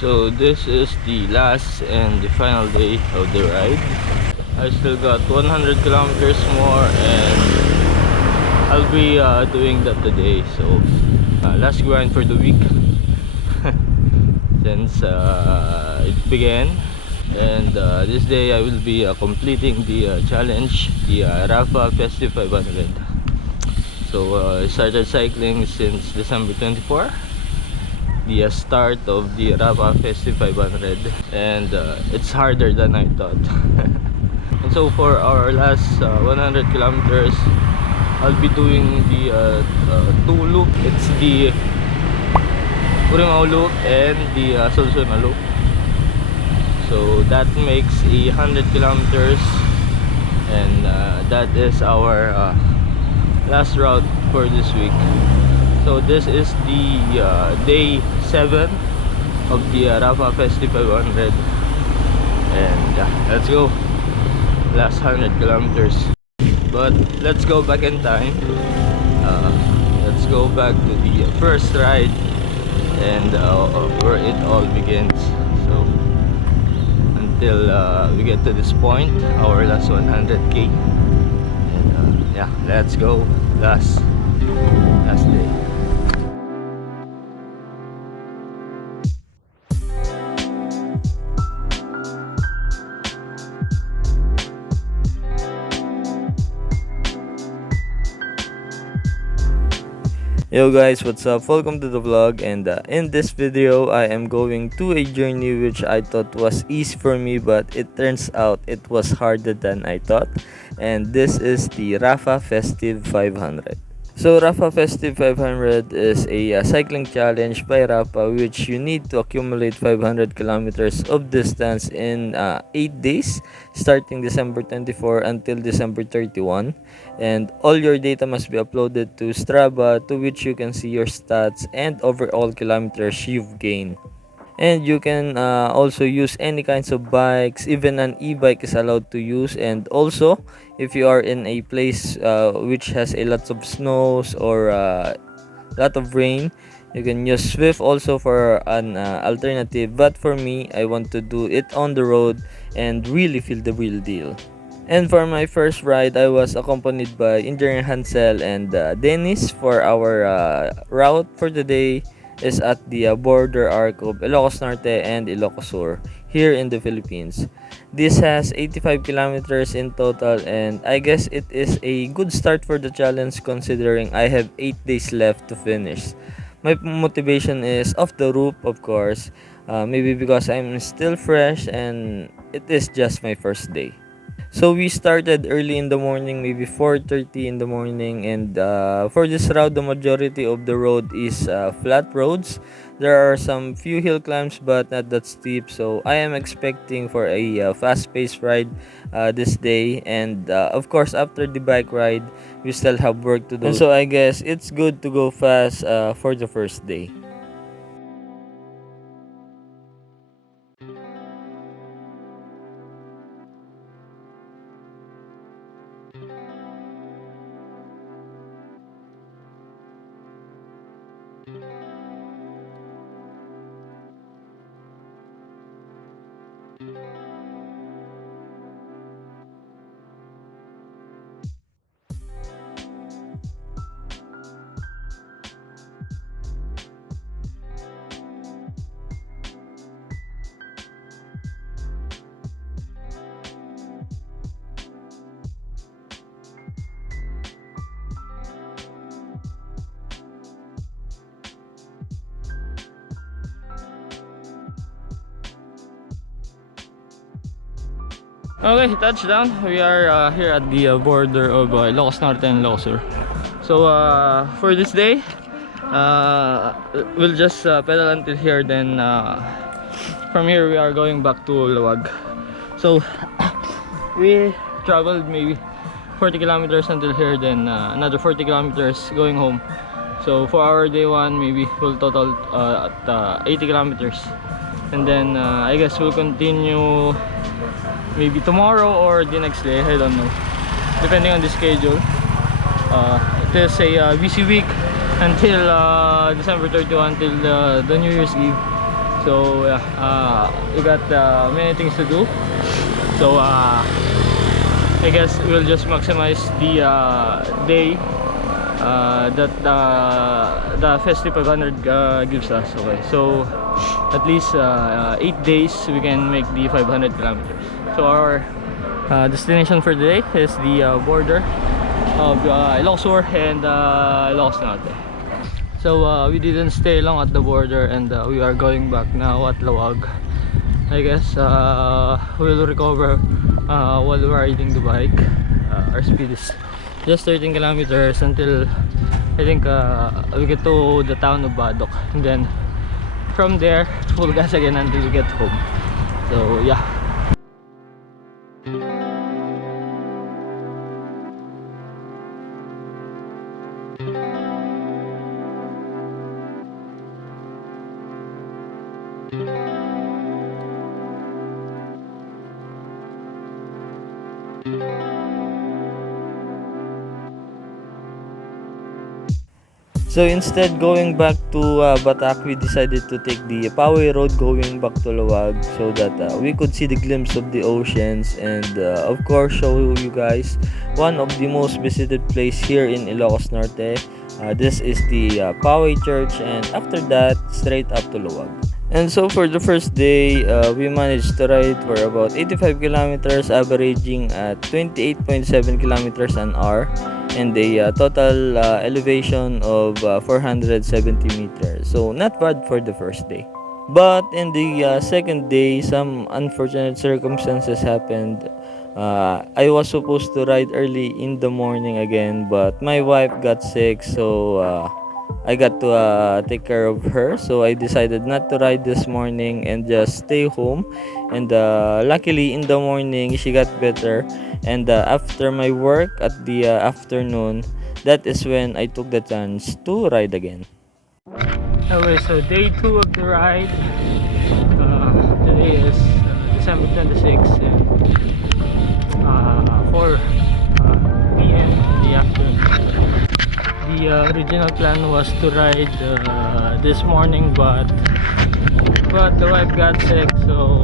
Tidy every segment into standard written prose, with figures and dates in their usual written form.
So this is the last and the final day of the ride. I still got 100 kilometers more and I'll be doing that today. So last grind for the week since it began. And this day I will be completing the challenge, the Rapha Festive 500. So I started cycling since December 24, the start of the Rapha Festive 500, and it's harder than I thought. And so for our last 100 kilometers, I'll be doing the two loop. It's the Purimau loop and the Solsona loop. So that makes 100 kilometers, and that is our last route for this week. So this is the day 7 of the Rapha Festive 500, and let's go. Last 100 kilometers. But let's go back in time. Let's go back to the first ride and where it all begins. So until we get to this point, our last 100k, and yeah, let's go. Last day. Yo guys, what's up? Welcome to the vlog, and in this video I am going to a journey which I thought was easy for me, but it turns out it was harder than I thought. And this is the Rapha Festive 500. So Rapha Festive 500 is a cycling challenge by Rapha, which you need to accumulate 500 kilometers of distance in 8 days, starting December 24 until December 31. And all your data must be uploaded to Strava, to which you can see your stats and overall kilometers you've gained. And you can also use any kinds of bikes, even an e-bike is allowed to use. And also if you are in a place which has a lot of snows or lot of rain, you can use Swift also for an alternative. But for me, I want to do it on the road and really feel the real deal. And for my first ride, I was accompanied by Engineer Hansel and Dennis. For our route for the day is at the border arc of Ilocos Norte and Ilocos Sur here in the Philippines. This has 85 kilometers in total, and I guess it is a good start for the challenge considering I have 8 days left to finish. My motivation is off the roof, of course, maybe because I'm still fresh and it is just my first day. So we started early in the morning, maybe 4:30 in the morning, and for this route, the majority of the road is flat roads. There are some few hill climbs, but not that steep. So I am expecting for a fast-paced ride this day, and of course, after the bike ride, we still have work to do. And so I guess it's good to go fast for the first day. Okay, touchdown. We are here at the border of Ilocos Norte and Ilocos Sur. So for this day, we'll just pedal until here. Then from here we are going back to Luwag. So we traveled maybe 40 kilometers until here, then another 40 kilometers going home. So for our day 1, maybe we'll total at 80 kilometers, and then I guess we'll continue maybe tomorrow or the next day, I don't know, depending on the schedule. It is a busy week until December 31, till the New Year's Eve. So we got many things to do. So I guess we'll just maximize the day that the Festive 500 gives us. Okay, so at least 8 days we can make the 500 kilometers. So our destination for the day is the border of Ilocos and Ilocos Norte. So we didn't stay long at the border, and we are going back now at Lawag. I guess we'll recover while riding the bike. Our speed is just 13 kilometers until I think we get to the town of Badok, and then from there full gas again until we get home. So yeah. So instead going back to Batak, we decided to take the Poway Road going back to Luwag so that we could see the glimpse of the oceans and of course show you guys one of the most visited place here in Ilocos Norte. This is the Poway Church, and after that straight up to Luwag. And so for the first day, we managed to ride for about 85 kilometers, averaging at 28.7 kilometers an hour, and a total elevation of 470 meters. So not bad for the first day. But in the second day, some unfortunate circumstances happened. I was supposed to ride early in the morning again, but my wife got sick, so I got to take care of her. So I decided not to ride this morning and just stay home. And luckily in the morning she got better. And after my work at the afternoon, that is when I took the chance to ride again. Okay, so day 2 of the ride. Today is December 26th, and 4 p.m. in the afternoon. The original plan was to ride this morning, but the wife got sick, so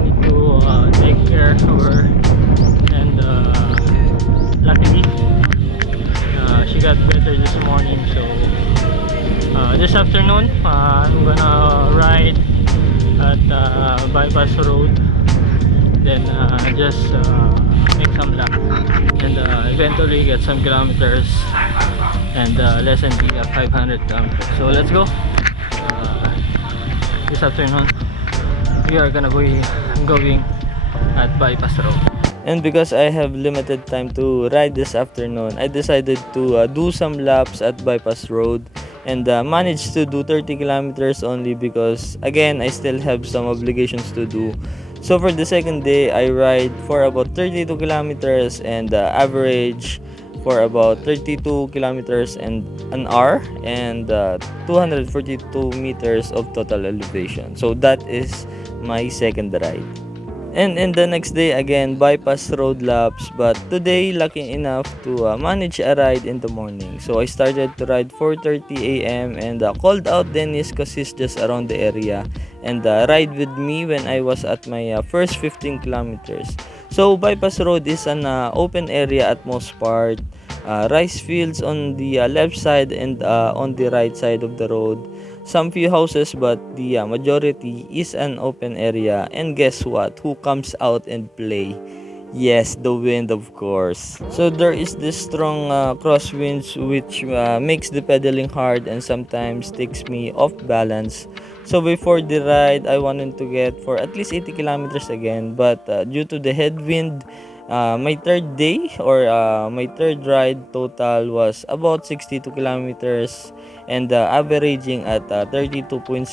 need to take care of her. And luckily she got better this morning. So this afternoon I'm gonna ride at Bypass Road, then just make some lap and eventually get some kilometers and lessen the 500 kilometers. So let's go. This afternoon we are gonna be going at Bypass Road. And because I have limited time to ride this afternoon, I decided to do some laps at Bypass Road and managed to do 30 kilometers only because again I still have some obligations to do. So for the second day, I ride for about 32 kilometers and average for about 32 kilometers and an hour and 242 meters of total elevation. So that is my second ride. And in the next day again, bypass road laps, but today lucky enough to manage a ride in the morning. So I started to ride 4:30 a.m. and called out Dennis because he's just around the area and ride with me when I was at my first 15 kilometers. So bypass road is an open area at most part. Rice fields on the left side and on the right side of the road. Some few houses, but the majority is an open area. And guess what? Who comes out and play? Yes, the wind, of course. So there is this strong crosswinds which makes the pedaling hard and sometimes takes me off balance. So before the ride, I wanted to get for at least 80 kilometers again, but due to the headwind, my third day or my third ride total was about 62 kilometers and averaging at 32.6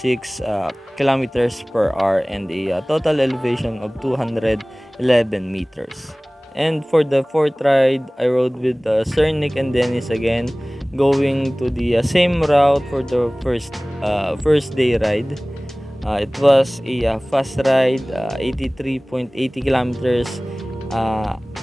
kilometers per hour and a total elevation of 211 meters. And for the fourth ride, I rode with Sir Nick and Dennis again, going to the same route for the first day ride. It was a fast ride, 83.80 kilometers,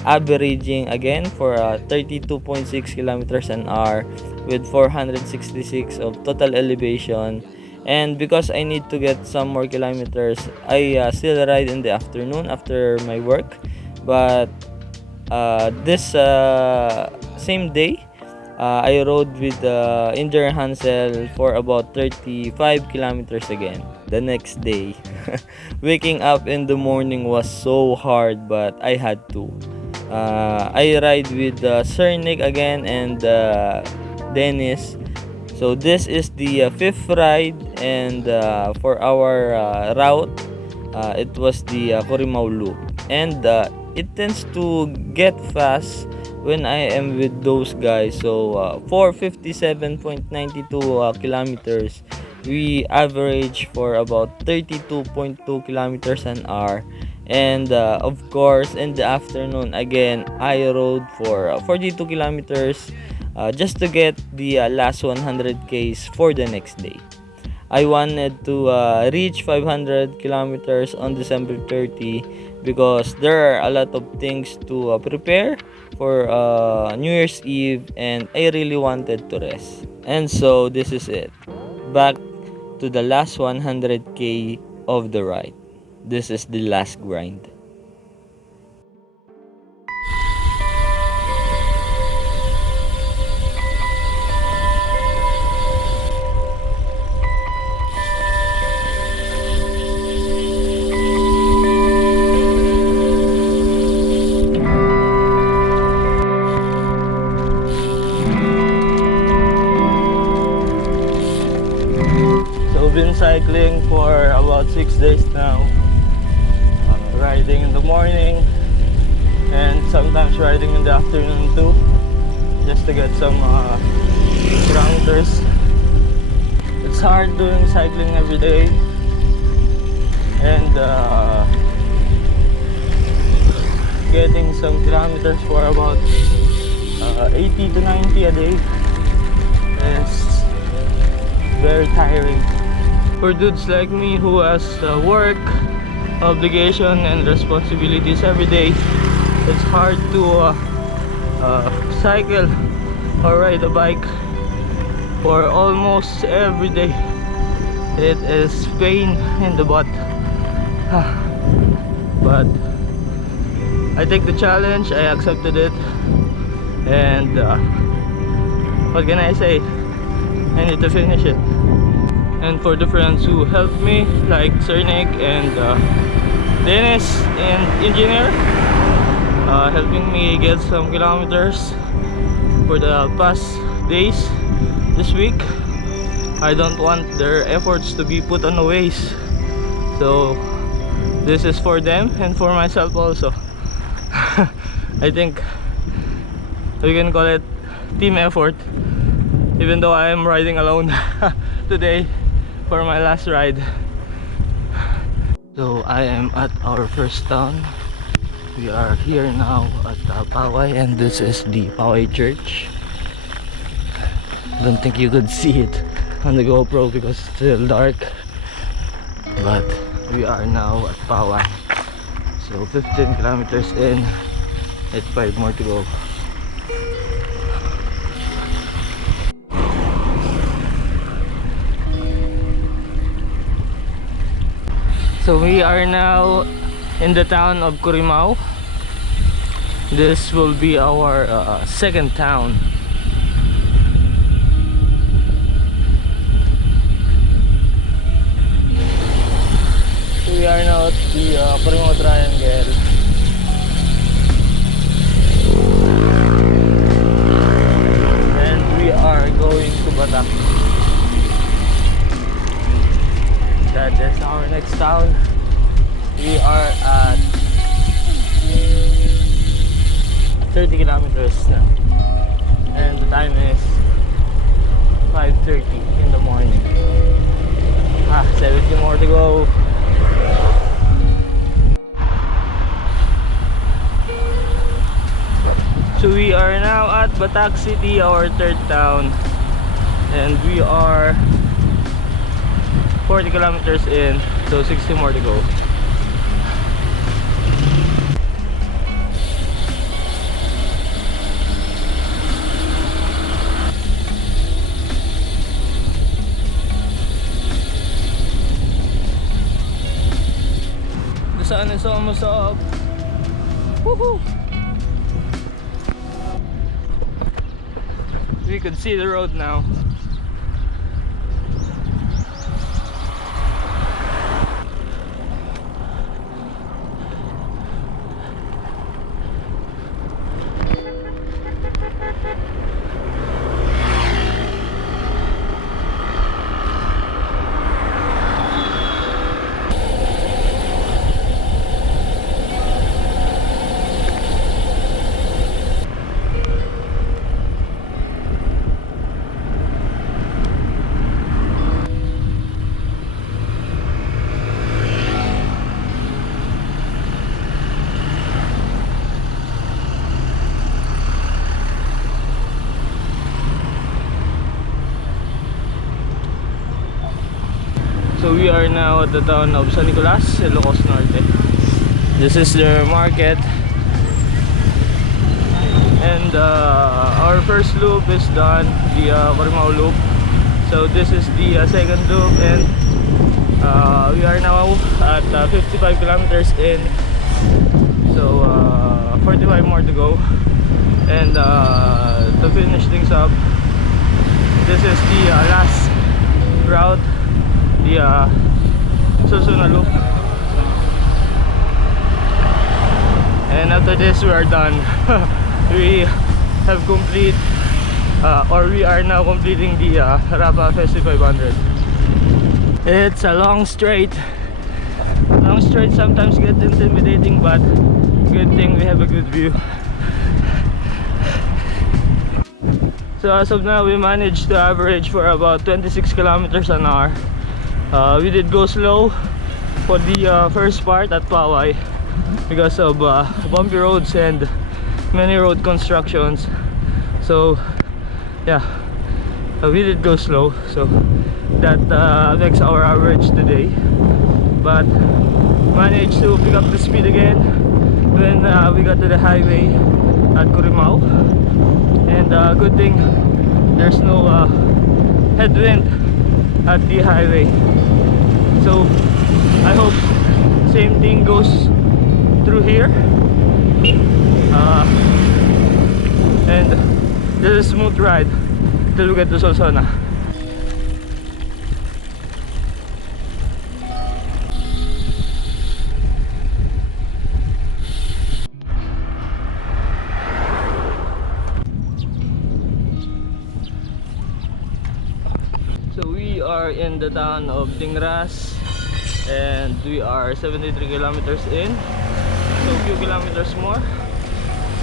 averaging again for 32.6 kilometers an hour with 466 of total elevation And because I need to get some more kilometers, I still ride in the afternoon after my work. But this same day, I rode with Injure Hansel for about 35 kilometers again. The next day, waking up in the morning was so hard, but I had to. I ride with Sir Nick again and Dennis. So this is the fifth ride, and for our route, it was the Corimau Loop. And it tends to get fast when I am with those guys. So for 57.92 kilometers, we average for about 32.2 kilometers an hour. And of course, in the afternoon, again, I rode for 42 kilometers just to get the last 100 Ks for the next day. I wanted to reach 500 kilometers on December 30 because there are a lot of things to prepare for New Year's Eve, and I really wanted to rest. And so this is it. Back to the last 100K of the ride. This is the last grind. So been cycling for about 6 days now. Riding in the morning and sometimes riding in the afternoon too, just to get some kilometers. It's hard doing cycling every day, and getting some kilometers for about 80 to 90 a day is very tiring. For dudes like me who has work, obligation and responsibilities every day, it's hard to cycle or ride a bike for almost every day. It is pain in the butt. But I take the challenge, I accepted it, and what can I say? I need to finish it. And for the friends who helped me, like Sir Nick and Dennis and Engineer, helping me get some kilometers for the past days this week. I don't want their efforts to be put on waste, so this is for them and for myself also. I think we can call it team effort, even though I am riding alone today for my last ride. So I am at our first town. We are here now at Paway, and this is the Paway Church. Don't think you could see it on the GoPro because it's still dark, but we are now at Paway. So 15 kilometers in, it's 5 more to go. So we are now in the town of Corimau. This will be our second town. We are now at the Corimau Triangle. And we are going to Batak. That is our next town. We are at 30 kilometers now, and the time is 5:30 in the morning. 70 more to go. So we are now at Batak City, our third town, and we are 40 kilometers in, so 60 more to go. The sun is almost up. Woohoo! We can see the road now. So we are now at the town of San Nicolas, Ilocos Norte. This is their market. And our first loop is done, the Corimao loop. So this is the second loop, and we are now at 55 kilometers in. So 45 more to go. And to finish things up, this is the last route, the Susuna loop. And after this we are done. We have complete or we are now completing the Rapha Festive 500. It's a long straight. Long straight sometimes get intimidating, but good thing we have a good view. So as of now, we managed to average for about 26 kilometers an hour. We did go slow for the first part at Pawai because of bumpy roads and many road constructions. So yeah, we did go slow, so that affects our average today, but managed to pick up the speed again when we got to the highway at Corimao. And good thing there's no headwind at the highway. So I hope same thing goes through here. And this is a smooth ride till we get to Solsona. So we are in the town of Tingras, and we are 73 kilometers in, so a few kilometers more.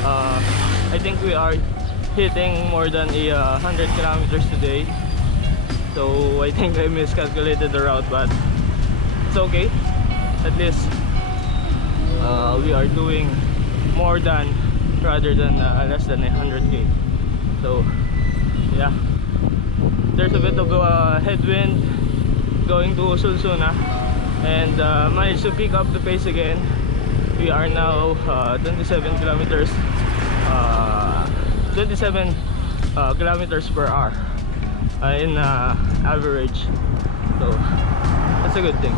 I think we are hitting more than 100 kilometers today, so I think I miscalculated the route, but it's okay. At least we are doing more than rather than less than 100k. So yeah, there's a bit of a headwind going to Sulsuna, and managed to pick up the pace again. We are now 27 kilometers 27 kilometers per hour in average, so that's a good thing.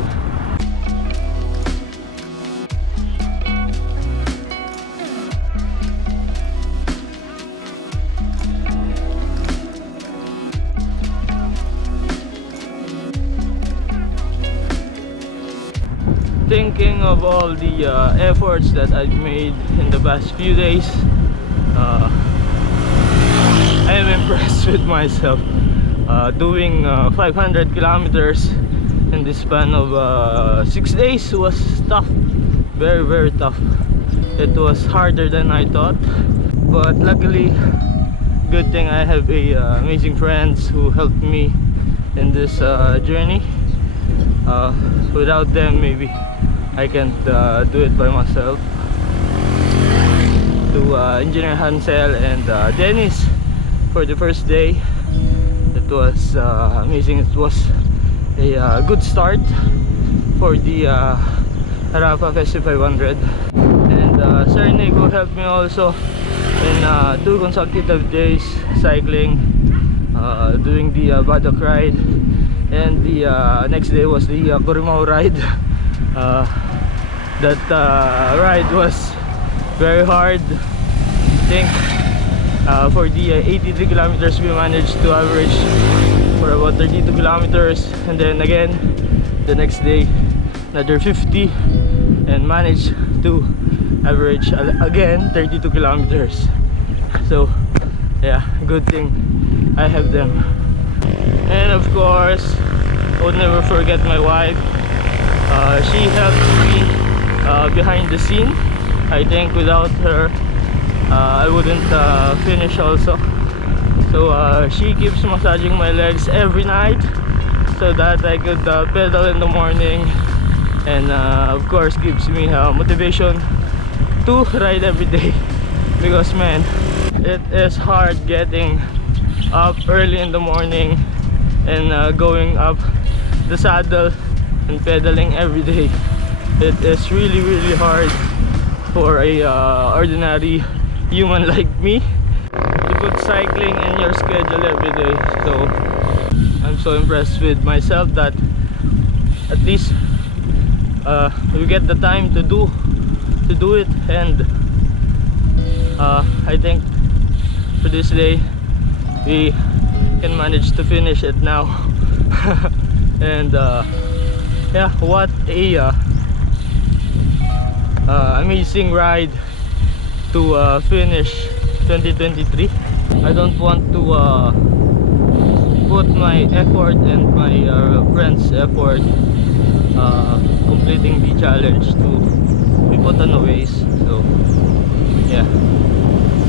Thinking of all the efforts that I've made in the past few days, I am impressed with myself. Doing 500 kilometers in the span of 6 days was tough, very tough. It was harder than I thought, but luckily, good thing I have amazing friends who helped me in this journey. Without them, maybe I can't do it by myself. To Engineer Hansel and Dennis for the first day. It was amazing. It was a good start for the Rapha Festive 500. And Sir Nick who helped me also in 2 consecutive days cycling, doing the Badok ride, and the next day was the Corimao ride. That ride was very hard. I think for the 83 kilometers we managed to average for about 32 kilometers, and then again the next day another 50 and managed to average again 32 kilometers. So yeah, good thing I have them. And of course I would never forget my wife. She helped me behind the scene. I think without her I wouldn't finish also. So she keeps massaging my legs every night so that I could pedal in the morning, and of course gives me motivation to ride every day. Because man, it is hard getting up early in the morning and going up the saddle and pedaling every day. It is really hard for a ordinary human like me to put cycling in your schedule every day. So I'm so impressed with myself that at least we get the time to do it, and I think for this day we can manage to finish it now. And yeah, what a amazing ride to finish 2023. I don't want to put my effort and my friends' effort completing the challenge to be put on a waste. So yeah,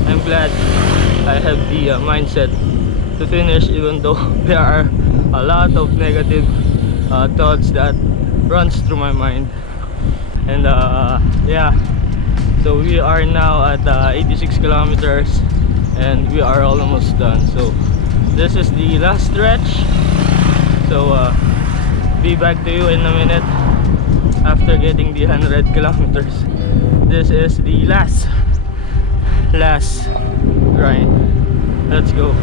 I'm glad I have the mindset to finish, even though there are a lot of negative thoughts that runs through my mind. And yeah, so we are now at 86 kilometers and we are almost done. So this is the last stretch. So be back to you in a minute after getting the 100 kilometers. This is the last grind. Let's go.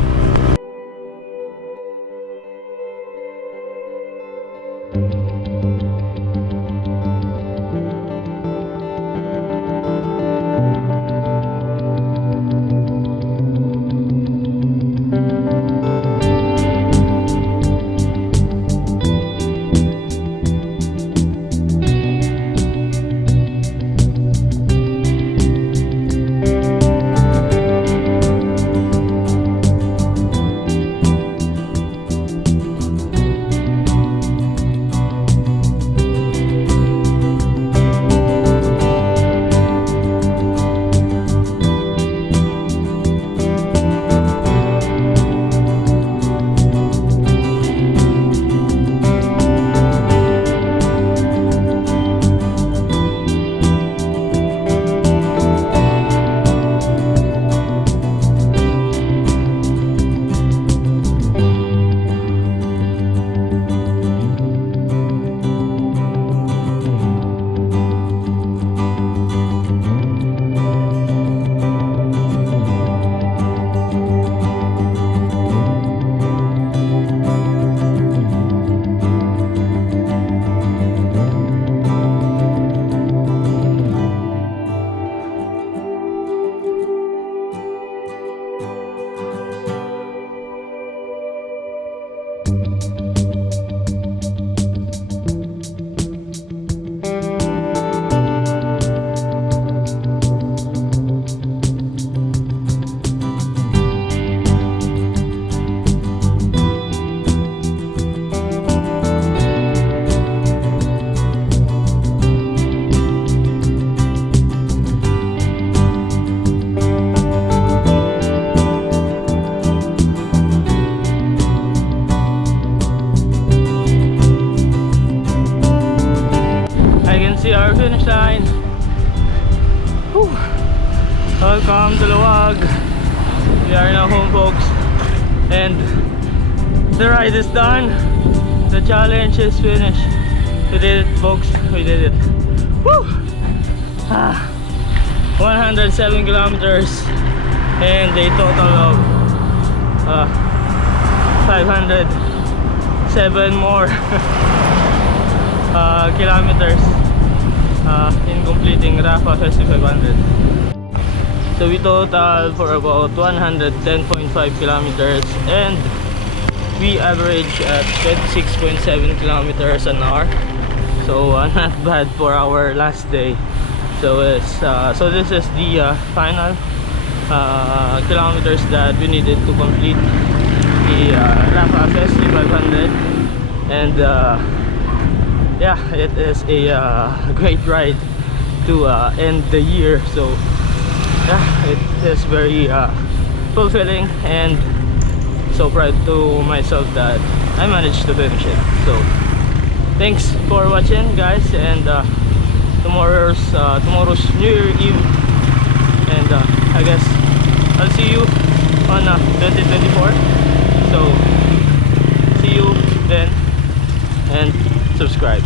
Finish line. Whew. Welcome to Luwag. We are now home, folks, and the ride is done. The challenge is finished. We did it, folks. We did it. Woo! 107 kilometers and a total of 507 more kilometers in completing Rapha Festive 500. So we total for about 110.5 kilometers and we average at 26.7 kilometers an hour. So not bad for our last day. So it's so this is the final kilometers that we needed to complete the Rapha Festive 500. And yeah, it is a great ride to end the year. So yeah, it is very fulfilling and so proud to myself that I managed to finish it. So thanks for watching, guys, and tomorrow's New Year Eve, and I guess I'll see you on 2024. So see you then, and subscribe.